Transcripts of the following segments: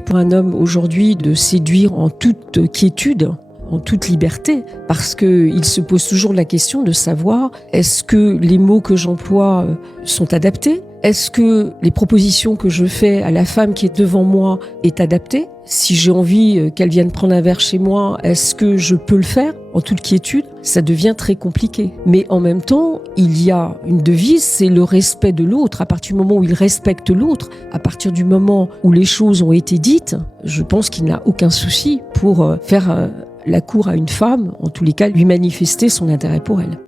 Pour un homme aujourd'hui de séduire en toute quiétude, en toute liberté, parce qu'il se pose toujours la question de savoir est-ce que les mots que j'emploie sont adaptés ? Est-ce que les propositions que je fais à la femme qui est devant moi est adaptée ? Si j'ai envie qu'elle vienne prendre un verre chez moi, est-ce que je peux le faire ? En toute quiétude, ça devient très compliqué. Mais en même temps, il y a une devise, c'est le respect de l'autre. À partir du moment où il respecte l'autre, à partir du moment où les choses ont été dites, je pense qu'il n'a aucun souci pour faire la cour à une femme, en tous les cas, lui manifester son intérêt pour elle.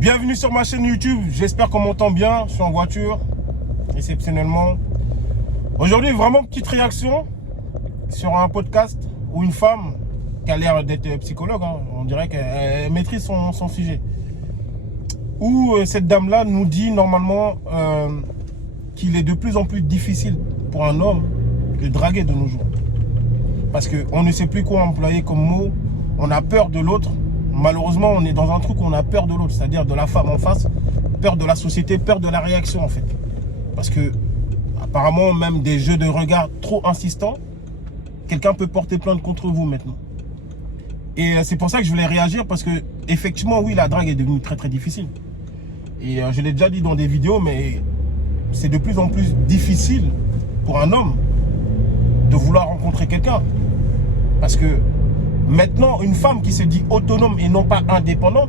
Bienvenue sur ma chaîne YouTube, j'espère qu'on m'entend bien, je suis en voiture, exceptionnellement. Aujourd'hui, vraiment petite réaction sur un podcast où une femme qui a l'air d'être psychologue, on dirait qu'elle maîtrise son sujet. Où cette dame-là nous dit normalement qu'il est de plus en plus difficile pour un homme de draguer de nos jours. Parce qu'on ne sait plus quoi employer comme mot, on a peur de l'autre. Malheureusement, on est dans un truc où on a peur de l'autre, c'est-à-dire de la femme en face, peur de la société, peur de la réaction en fait. Parce que, apparemment, même des jeux de regard trop insistants, quelqu'un peut porter plainte contre vous maintenant. Et c'est pour ça que je voulais réagir, parce que, effectivement, oui, la drague est devenue très très difficile. Et je l'ai déjà dit dans des vidéos, mais c'est de plus en plus difficile pour un homme de vouloir rencontrer quelqu'un. Parce que, maintenant, une femme qui se dit autonome et non pas indépendante,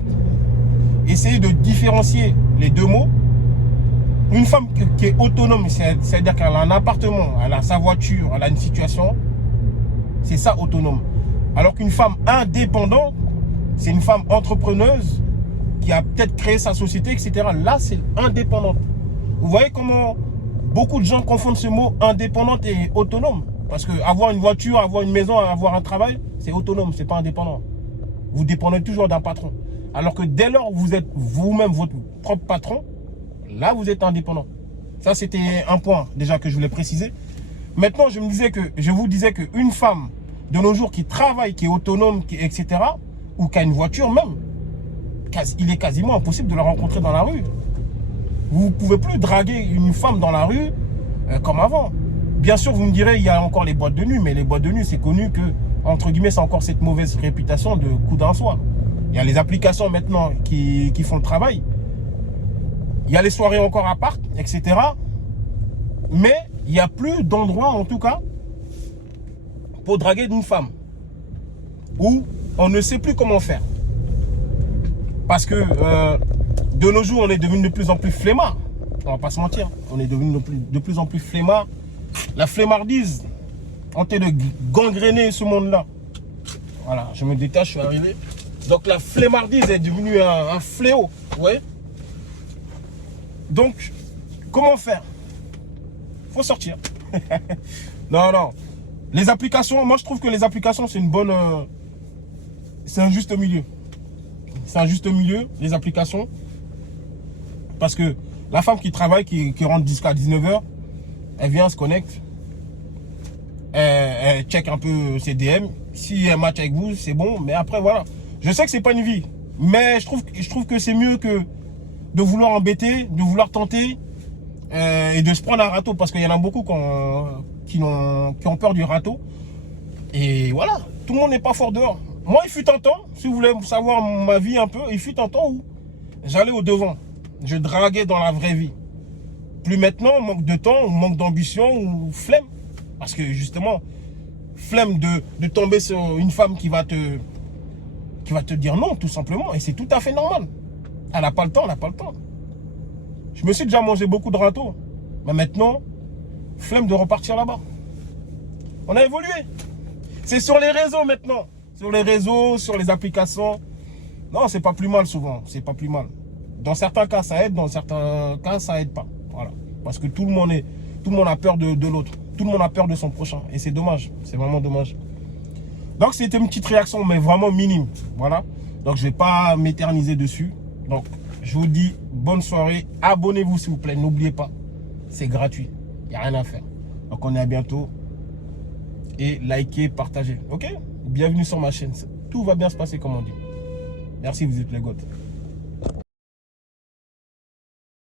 essayez de différencier les deux mots. Une femme qui est autonome, c'est-à-dire qu'elle a un appartement, elle a sa voiture, elle a une situation, c'est ça autonome. Alors qu'une femme indépendante, c'est une femme entrepreneuse qui a peut-être créé sa société, etc. Là, c'est indépendante. Vous voyez comment beaucoup de gens confondent ce mot indépendante et autonome. Parce que avoir une voiture, avoir une maison, avoir un travail, c'est autonome, c'est pas indépendant. Vous dépendez toujours d'un patron. Alors que dès lors où vous êtes vous-même votre propre patron, là vous êtes indépendant. Ça c'était un point déjà que je voulais préciser. Maintenant je vous disais qu'une femme de nos jours qui travaille, qui est autonome, etc. ou qui a une voiture même, il est quasiment impossible de la rencontrer dans la rue. Vous ne pouvez plus draguer une femme dans la rue comme avant. Bien sûr, vous me direz, il y a encore les boîtes de nuit, mais les boîtes de nuit, c'est connu que, entre guillemets, c'est encore cette mauvaise réputation de coup d'un soir. Il y a les applications maintenant qui font le travail. Il y a les soirées encore à part, etc. Mais il n'y a plus d'endroit, en tout cas, pour draguer d'une femme. Où on ne sait plus comment faire. Parce que, de nos jours, on est devenu de plus en plus flemmard. On va pas se mentir. On est devenu de plus en plus flemmard. La flemmardise en train de gangréner ce monde-là. Voilà, je me détache, je suis arrivé. Donc la flemmardise est devenue un fléau. Vous voyez ? Donc, comment faire ? Faut sortir. Non. Les applications, moi je trouve que les applications c'est une bonne... c'est un juste milieu. C'est un juste milieu, les applications. Parce que la femme qui travaille, qui rentre jusqu'à 19h, elle vient, se connecte, elle check un peu ses DM. Si elle match avec vous, c'est bon. Mais après, voilà. Je sais que c'est pas une vie. Mais je trouve que c'est mieux que de vouloir embêter, de vouloir tenter et de se prendre un râteau. Parce qu'il y en a beaucoup qui ont peur du râteau. Et voilà. Tout le monde n'est pas fort dehors. Moi, il fut un temps, si vous voulez savoir ma vie un peu, il fut un temps où j'allais au devant. Je draguais dans la vraie vie. Plus maintenant, manque de temps, ou manque d'ambition, ou flemme. Parce que justement, flemme de tomber sur une femme qui va te dire non, tout simplement. Et c'est tout à fait normal. Elle n'a pas le temps, elle n'a pas le temps. Je me suis déjà mangé beaucoup de râteaux. Mais maintenant, flemme de repartir là-bas. On a évolué. C'est sur les réseaux maintenant. Sur les réseaux, sur les applications. Non, c'est pas plus mal souvent. C'est pas plus mal. Dans certains cas, ça aide. Dans certains cas, ça aide pas. Voilà. Parce que tout le monde a peur de l'autre. Tout le monde a peur de son prochain. Et c'est dommage. C'est vraiment dommage. Donc, c'était une petite réaction, mais vraiment minime. Voilà. Donc, je vais pas m'éterniser dessus. Donc, je vous dis bonne soirée. Abonnez-vous, s'il vous plaît. N'oubliez pas. C'est gratuit. Il n'y a rien à faire. Donc, on est à bientôt. Et likez, partagez. Ok? Bienvenue sur ma chaîne. Tout va bien se passer, comme on dit. Merci, vous êtes les gouttes.